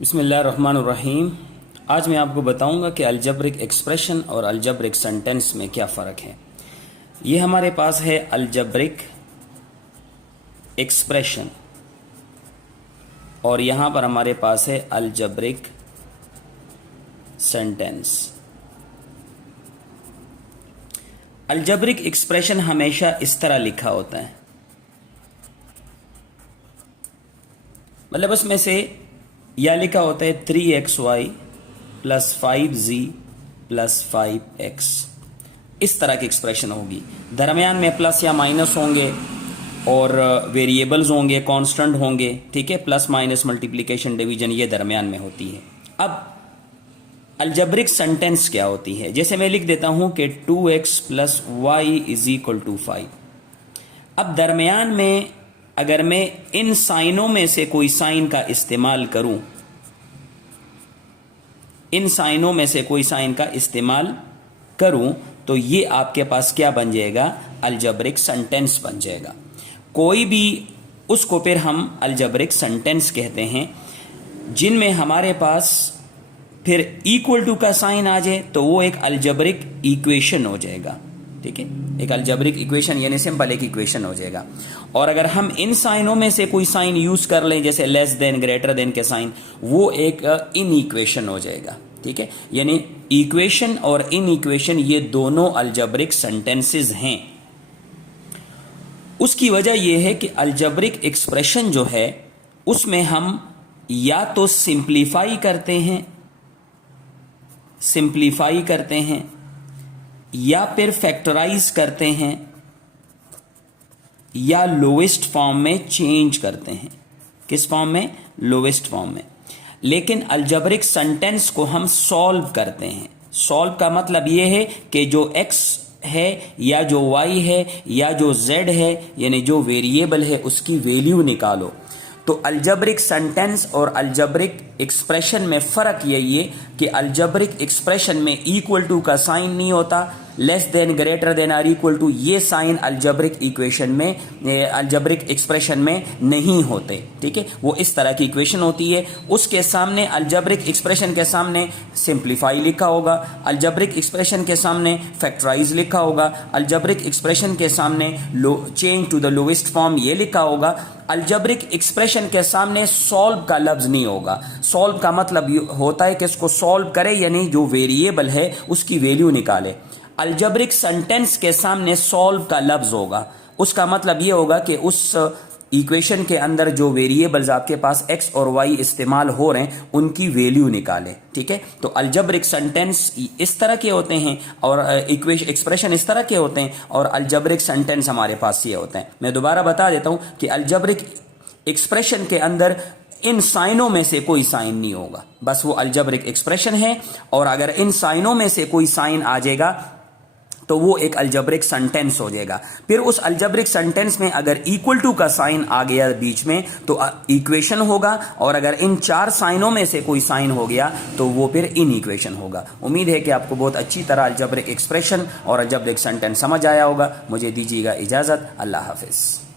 बिस्मिल्लाहिर्रहमानिर्रहीम। आज मैं आपको बताऊंगा कि अलजब्रिक एक्सप्रेशन और अलजब्रिक सेंटेंस में क्या फ़र्क है। ये हमारे पास है अलजब्रिक एक्सप्रेशन और यहाँ पर हमारे पास है अलजब्रिक सेंटेंस। अलजब्रिक एक्सप्रेशन हमेशा इस तरह लिखा होता है, मतलब उसमें से यह लिखा होता है 3xy + 5z + 5x। इस तरह की एक्सप्रेशन होगी। दरमियान में प्लस या माइनस होंगे और वेरिएबल्स होंगे, कांस्टेंट होंगे, ठीक है। प्लस माइनस मल्टीप्लिकेशन डिवीजन ये दरमियान में होती है। अब अलजब्रिक सेंटेंस क्या होती है, जैसे मैं लिख देता हूं कि 2x + y = 5। अब दरमियान में अगर मैं इन साइनों में से कोई साइन का इस्तेमाल करूं, इन साइनों में से कोई साइन का इस्तेमाल करूं तो ये आपके पास क्या बन जाएगा, अलजब्रिक सेंटेंस बन जाएगा। कोई भी उसको फिर हम अलजब्रिक सेंटेंस कहते हैं जिनमें हमारे पास फिर इक्वल टू का साइन आ जाए तो वो एक अलजब्रिक इक्वेशन हो जाएगा, ठीक है। एक अलजब्रिक इक्वेशन यानी सिंपल एक इक्वेशन हो जाएगा। और अगर हम इन साइनों में से कोई साइन यूज कर लें, जैसे लेस देन, ग्रेटर देन के साइन, वो एक इन इक्वेशन हो जाएगा, ठीक है। यानी इक्वेशन और इन इक्वेशन ये दोनों अलजब्रिक सेंटेंसेस हैं। उसकी वजह यह है कि अलजब्रिक एक्सप्रेशन जो है उसमें हम या तो सिंप्लीफाई करते हैं या फिर फैक्टराइज करते हैं या लोवेस्ट फॉर्म में चेंज करते हैं। किस फॉर्म में? लोवेस्ट फॉर्म में। लेकिन अलजब्रिक सेंटेंस को हम सॉल्व करते हैं। सॉल्व का मतलब यह है कि जो x है या जो y है या जो z है, यानी जो वेरिएबल है, उसकी वैल्यू निकालो। तो अलजब्रिक सेंटेंस और अलजब्रिक एक्सप्रेशन में फ़र्क यही है कि अलजब्रिक एक्सप्रेशन में इक्वल टू का साइन नहीं होता, लेस देन, ग्रेटर देन और इक्वल टू ये साइन अलजब्रिक इक्वेशन में, अलजब्रिक एक्सप्रेशन में नहीं होते, ठीक है। वो इस तरह की इक्वेशन होती है। उसके सामने अलजब्रिक एक्सप्रेशन के सामने सिंप्लीफाई लिखा होगा, अलजब्रिक एक्सप्रेशन के सामने फैक्टराइज लिखा होगा, अलजब्रिक एक्सप्रेशन के सामने change to the lowest form ये लिखा होगा। अलजब्रिक एक्सप्रेशन के सामने सॉल्व का लफ्ज नहीं होगा। सॉल्व का मतलब होता है कि इसको सॉल्व करे, यानी जो वेरिएबल है उसकी वैल्यू निकाले। अलजब्रिक सेंटेंस के सामने सॉल्व का लफ्ज होगा। उसका मतलब यह होगा कि उस इक्वेशन के अंदर जो वेरिएबल्स आपके पास x और y इस्तेमाल हो रहे हैं उनकी वैल्यू निकालें, ठीक है। तो अलजब्रिक सेंटेंस इस तरह के होते हैं और एक्सप्रेशन इस तरह के होते हैं और अलजब्रिक सेंटेंस हमारे पास ये होते हैं। मैं दोबारा बता देता हूं कि अलजब्रिक एक्सप्रेशन के अंदर इन साइनों में से कोई साइन नहीं होगा, बस वो अलजब्रिक एक्सप्रेशन है। और अगर इन साइनों में से कोई साइन आ जाएगा तो वो एक अलजब्रिक सेंटेंस हो जाएगा। फिर उस अलजब्रिक सेंटेंस में अगर इक्वल टू का साइन आ गया बीच में तो इक्वेशन होगा, और अगर इन चार साइनों में से कोई साइन हो गया तो वो फिर इन इक्वेशन होगा। उम्मीद है कि आपको बहुत अच्छी तरह अलजब्रिक एक्सप्रेशन और अलजब्रिक सेंटेंस समझ आया होगा। मुझे दीजिएगा इजाज़त। अल्लाह हाफिज़।